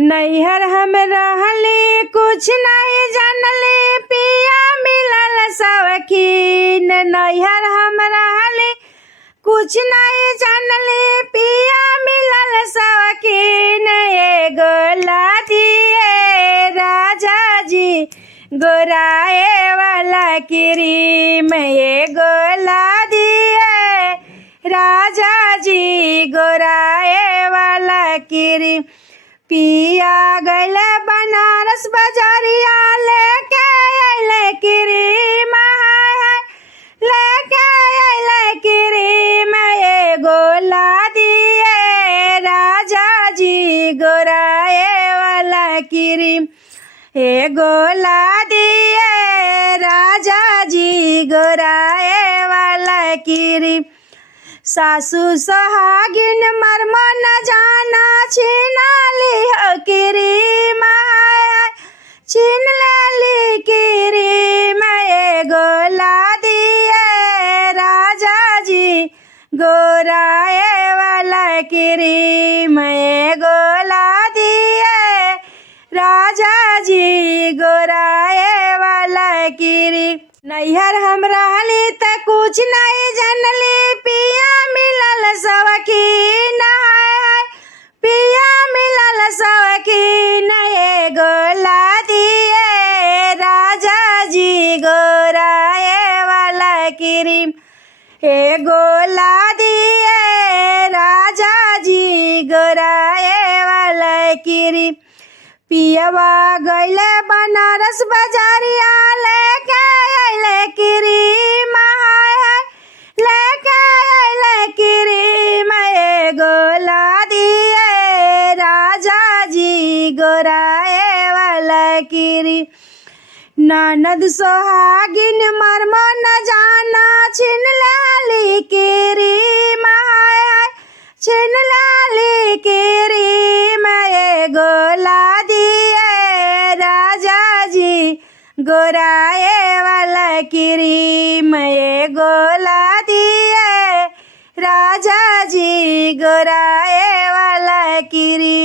नैहर हम रहली कुछ नहीं जानली पिया मिलल सवखीन। नैहर हम रहली कुछ नहीं जानली पिया मिलल सवखीन। एगो लादिए राजा जी गोराए वाला क्रीम। एगो लादिए राजा जी गोराए वाला क्रीम। पिया गैल बनारस बजरिया लेके अइले क्रीम। लेके अइले क्रीम। एगो लादिए राजा जी गोराए वाला क्रीम। एगो लादिए राजा जी गोराए वाला क्रीम। सासू सोहागिन मर्म न जाना छिनाली हो क्रीम। छीन लेली क्रीम। एगो लादिए राजा जी गोराए वाला क्रीम। एगो लादिए राजा जी गोराए वाला क्रीम। नैहर हम रहली त कुछ नहीं जानली पिया मिलल सवखीन। पिया मिलल सवखीन। एगो लादिए राजा जी गोराए वाला क्रीम। एगो लादिए राजा जी गोराए वाला क्रीम। पियवा गैले बनारस बजरिया लेके अइले क्रीम। लेके अइले क्रीम। एगो लादिए राजा जी गोराए वाला क्रीम। ननद सोहागिन मर्म न जाना छिन लेली क्रीम। छिन लेली क्रीम। एगो लादिए राजा जी गोराए वाला क्रीम। एगो लादिए राजा जी गोराए वाला क्रीम।